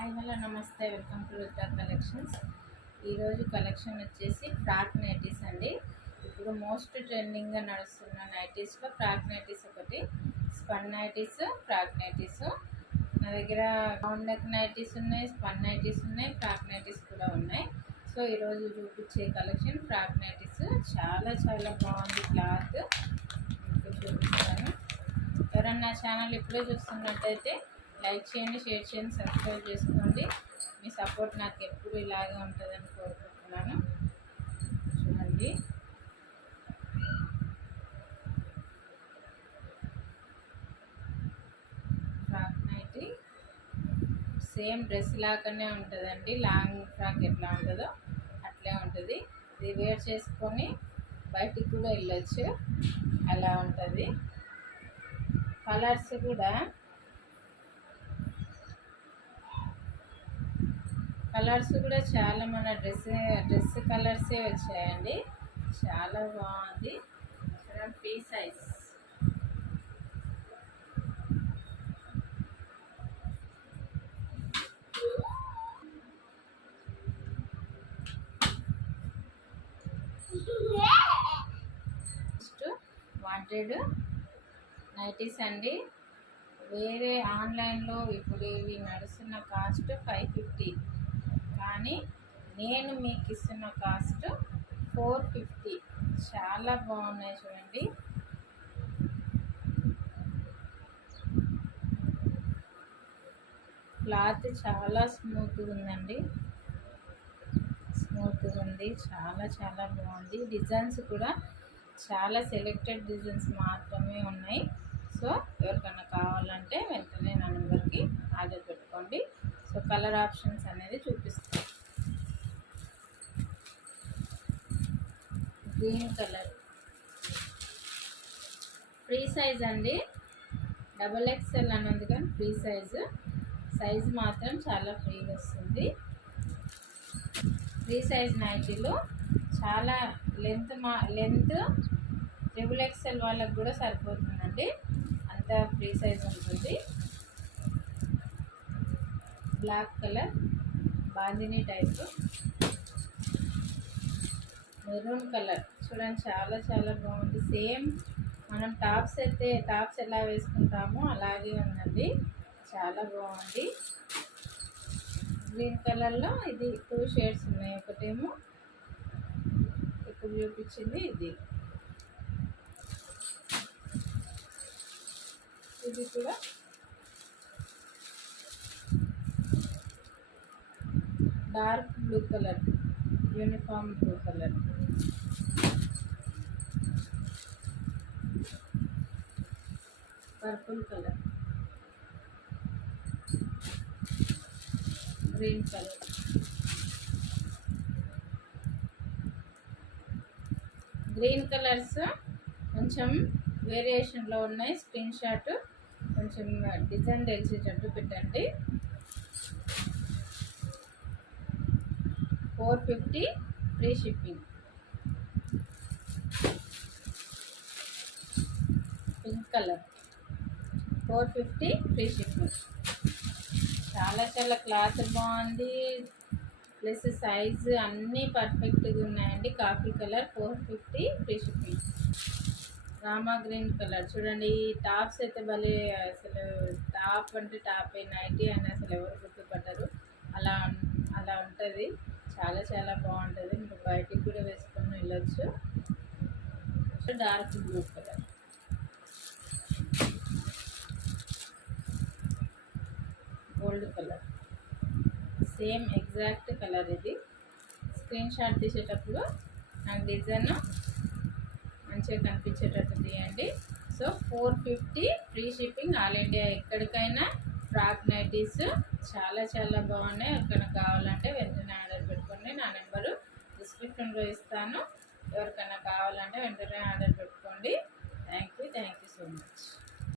Hi hello నమస్తే, welcome to Rudra collections. ఈరోజు collection వచ్చేసి ఫ్రాక్ నైటీస్ అండి. ఇప్పుడు మోస్ట్ ట్రెండింగ్గా నడుస్తున్న నైటీస్లో ఫ్రాక్ నైటీస్ ఒకటి, స్పన్ నైటీస్, ఫ్రాక్ నైటీస్. నా దగ్గర రౌండ్ నెక్ నైటీస్ ఉన్నాయి, స్పన్ నైటీస్ ఉన్నాయి, ఫ్రాక్ నైటీస్ కూడా ఉన్నాయి. సో ఈరోజు చూపించే కలెక్షన్ ఫ్రాక్ నైటీస్. చాలా చాలా బాగుంది క్లాత్. మీకు చూపిస్తాను. ఎవరన్నా ఛానల్ ఇప్పుడే చూస్తున్నట్టయితే లైక్ చేయండి, షేర్ చేయండి, సబ్స్క్రైబ్ చేసుకోండి. మీ సపోర్ట్ నాకు ఎప్పుడు ఇలాగే ఉంటుందని కోరుకుంటున్నాను. చూడండి, ఫ్రాక్ నైటీ సేమ్ డ్రెస్ లాగానే ఉంటుందండి. లాంగ్ ఫ్రాక్ ఎట్లా ఉంటుందో అట్లే ఉంటుంది. ఇది వేర్ చేసుకొని బయటికి కూడా వెళ్ళొచ్చు, అలా ఉంటుంది. కలర్స్ కూడా చాలా మన డ్రెస్ కలర్సే వచ్చాయండి. చాలా బాగుంది. ఫ్రీ సైజ్ వాంటెడ్ నైటీస్ అండి. వేరే ఆన్లైన్లో ఇప్పుడు ఇవి నడుస్తున్న కాస్ట్ 550, కానీ నేను మీకు ఇస్తున్న కాస్ట్ 450. చాలా బాగున్నాయి చూడండి. క్లాత్ చాలా స్మూత్గా ఉందండి, స్మూత్గా ఉంది. చాలా చాలా బాగుంది. డిజైన్స్ కూడా చాలా సెలెక్టెడ్ డిజైన్స్ మాత్రమే ఉన్నాయి. సో ఎవరికైనా కావాలంటే వెంటనే నా నెంబర్కి ఆర్డర్ పెట్టుకోండి. సో కలర్ ఆప్షన్స్ అనేది చూపిస్తాను. గ్రీన్ కలర్ ఫ్రీ సైజ్ అండి. XXL అని ఉంది కానీ ఫ్రీ సైజ్ మాత్రం చాలా ఫ్రీగా వస్తుంది. ఫ్రీ సైజ్ నైటీలో చాలా లెంత్ XXL వాళ్ళకి కూడా సరిపోతుందండి, అంత ఫ్రీ సైజ్ ఉంటుంది. Black colour bandhani type, maroon colour చూడండి, చాలా చాలా బాగుంది. సేమ్ మనం టాప్స్ ఎలా వేసుకుంటామో అలాగే ఉందండి. చాలా బాగుంది. గ్రీన్ కలర్లో ఇది 2 షేడ్స్ ఉన్నాయి. ఒకటేమో ఇప్పుడు చూపించింది ఇది కూడా dark blue colour, uniform blue colour. Purple colour, green colour, green colours కొంచెం వేరియేషన్లో ఉన్నాయి. స్క్రీన్ షాట్ కొంచెం డిజైన్ తెలిసేటట్టు పెట్టండి. 450 free shipping. Pink colour 450 free shipping. చాలా చాలా క్లాత్ బాగుంది, ప్లస్ సైజు అన్నీ పర్ఫెక్ట్గా ఉన్నాయండి. Coffee colour 450 free shipping. Rama green colour చూడండి. టాప్స్ అయితే భలే, అసలు టాప్ అంటే టాపే, నైటీ అని అసలు ఎవరు గుర్తుపట్టరు. అలా ఉంటుంది. చాలా చాలా బాగుంటుంది. మీరు బయటికి కూడా వేసుకొని వెళ్ళొచ్చు. Dark blue colour, gold colour, same exact colour. ఇది స్క్రీన్ షాట్ తీసేటప్పుడు నాకు డిజైన్ మంచిగా కనిపించేటట్టు తీయండి. So 450 free shipping, all India. ఎక్కడికైనా ఫ్రాక్ నైటీస్ చాలా చాలా బాగున్నాయి. ఎక్కడ కావాలంటే వెంటనే ఆర్డర్ పెట్టుకోండి. నా నెంబరు డిస్క్రిప్షన్లో ఇస్తాను. ఎవరికైనా కావాలంటే వెంటనే ఆర్డర్ పెట్టుకోండి. Thank you so much.